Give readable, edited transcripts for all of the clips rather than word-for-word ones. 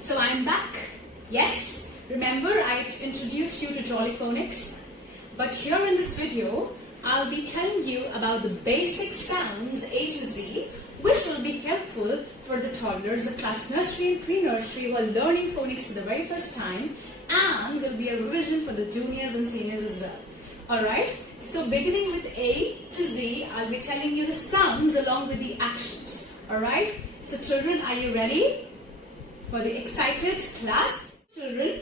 So I'm back. Yes, remember I introduced you to Jolly Phonics? But here in this video, I'll be telling you about the basic sounds A to Z, which will be helpful for the toddlers of class nursery and pre-nursery who are learning phonics for the very first time, and will be a revision for the juniors and seniors as well. Alright, so beginning with A to Z, I'll be telling you the sounds along with the actions. Alright, so children, are you ready for the excited class? Children,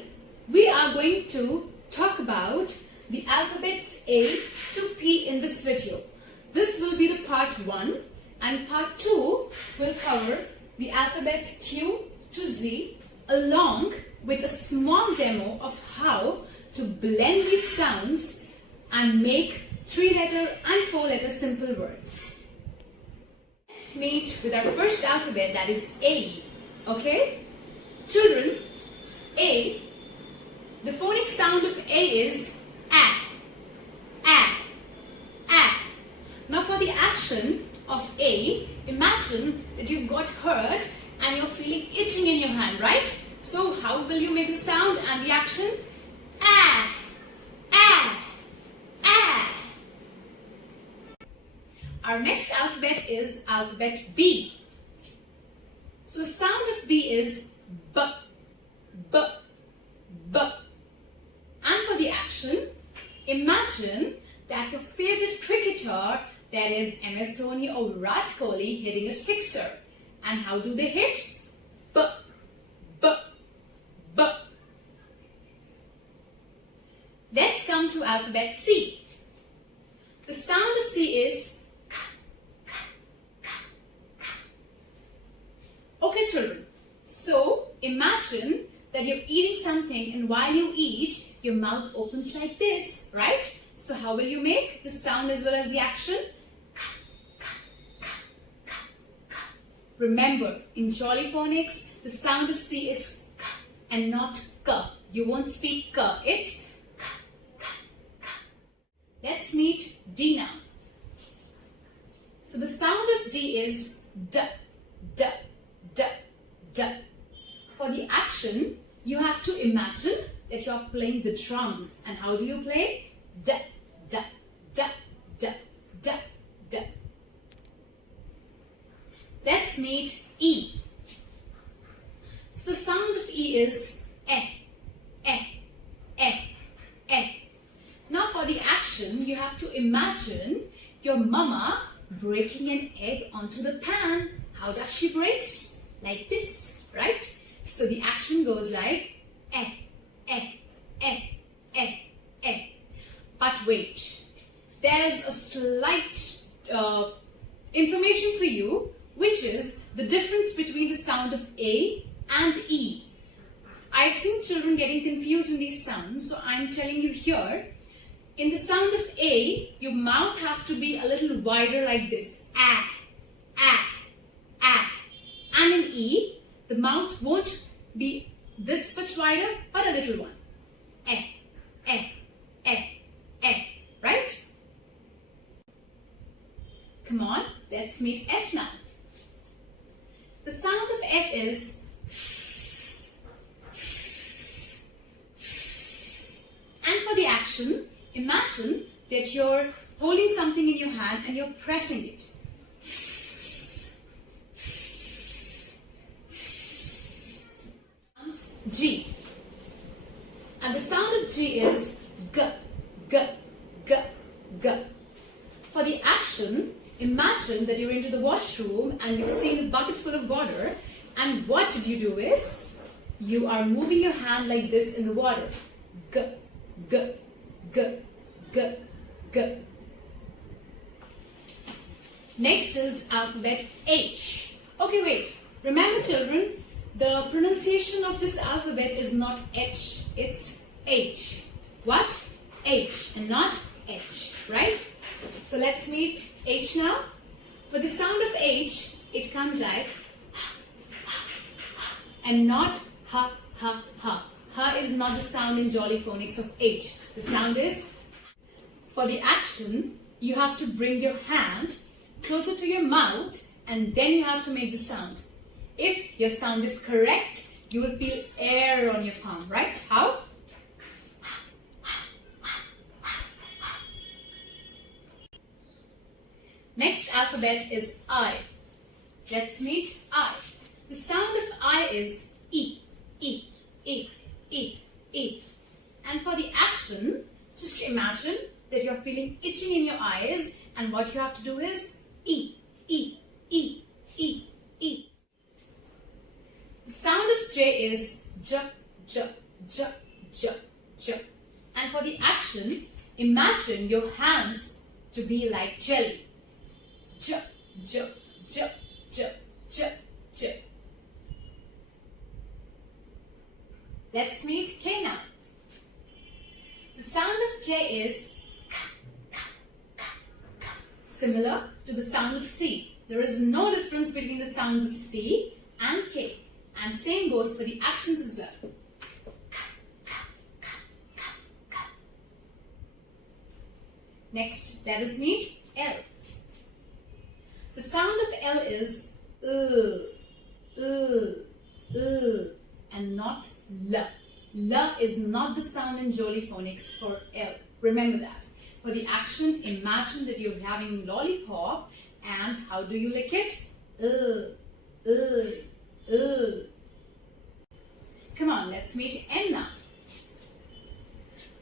we are going to talk about the alphabets A to P in this video. This will be the part 1, and part 2 will cover the alphabets Q to Z along with a small demo of how to blend these sounds and make 3-letter and 4-letter simple words. Let's meet with our first alphabet, that is A. Okay? Children, A, the phonic sound of A is A. Now for the action of A, imagine that you've got hurt and you're feeling itching in your hand, right? So how will you make the sound and the action? A. Our next alphabet is alphabet B. So the sound of B is B. And for the action, imagine that your favorite cricketer, that is MS Dhoni or Virat Kohli, hitting a sixer. And how do they hit? B. Let's come to alphabet C. The sound of C is K. Okay, children. So imagine that you're eating something, and while you eat, your mouth opens like this, right? So how will you make the sound as well as the action? Remember, in Jolly Phonics, the sound of C is K and not K. You won't speak K. It's K. Let's meet D now. So the sound of D is D. For the action, you have to imagine that you're playing the drums. And how do you play? D. Let's meet E. So the sound of E is E. Now for the action, you have to imagine your mama breaking an egg onto the pan. How does she break? Like this, right? So the action goes like But wait, there's a slight information for you, which is the difference between the sound of A and E. I've seen children getting confused in these sounds, so I'm telling you here. In the sound of A, your mouth have to be a little wider like this. A. And in E, the mouth won't be this much wider, but a little one. Right? Come on, let's meet F now. The sound of F is and for the action, imagine that you're holding something in your hand and you're pressing it. G. And the sound of G is G. For the action, imagine that you're into the washroom and you've seen a bucket full of water, and what you do is you are moving your hand like this in the water. G. Next is alphabet H. Okay, wait. Remember, children, the pronunciation of this alphabet is not H, it's H. What? H and not H, right? So let's meet H now. For the sound of H, it comes like and not ha. Ha is not the sound in Jolly Phonics of H. The sound is. For the action, you have to bring your hand closer to your mouth and then you have to make the sound. If your sound is correct, you will feel air on your palm, right? How? Next alphabet is I. Let's meet I. The sound of I is E, E, E, E, E. And for the action, just imagine that you're feeling itching in your eyes, and what you have to do is E, E, E, E, E. The sound of J is J, J, J, J, J. And for the action, imagine your hands to be like jelly. J, J, J, J, J, J. Let's meet K now. The sound of K is K, K, K, K. Similar to the sound of C. There is no difference between the sounds of C and K. And same goes for the actions as well. Next, let us meet L. The sound of L is and not L. L is not the sound in Jolly Phonics for L. Remember that. For the action, imagine that you're having lollipop, and how do you lick it? Come on, let's meet M now.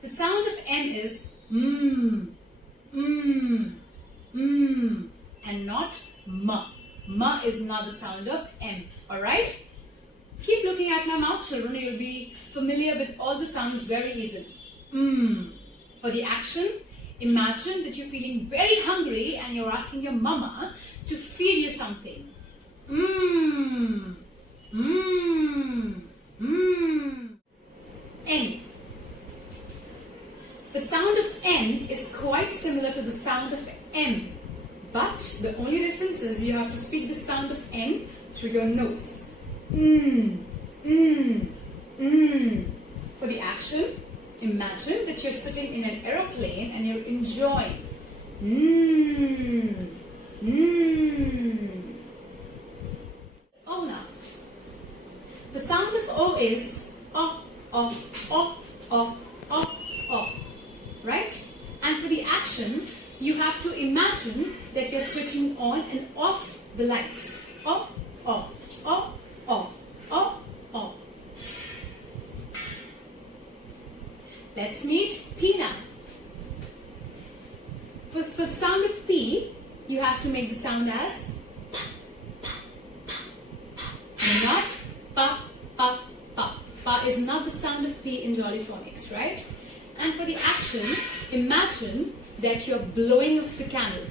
The sound of M is and not M. M is not the sound of M. Alright? Keep looking at my mouth, children. You'll be familiar with all the sounds very easily. For the action, imagine that you're feeling very hungry and you're asking your mama to feed you something. N. The sound of N is quite similar to the sound of M, but the only difference is you have to speak the sound of N through your nose. For the action, imagine that you're sitting in an aeroplane and you're enjoying. O now. The sound of O is O, O, O, O, O, O. Right? And for the action, you have to imagine that you're switching on and off the lights. O, O, O, O, O, O. Let's meet P now. For the sound of P, you have to make the sound as not pa, pa, pa. Pa is not the sound of P in Jolly Phonics, right? And for the action, imagine that you're blowing off the candle.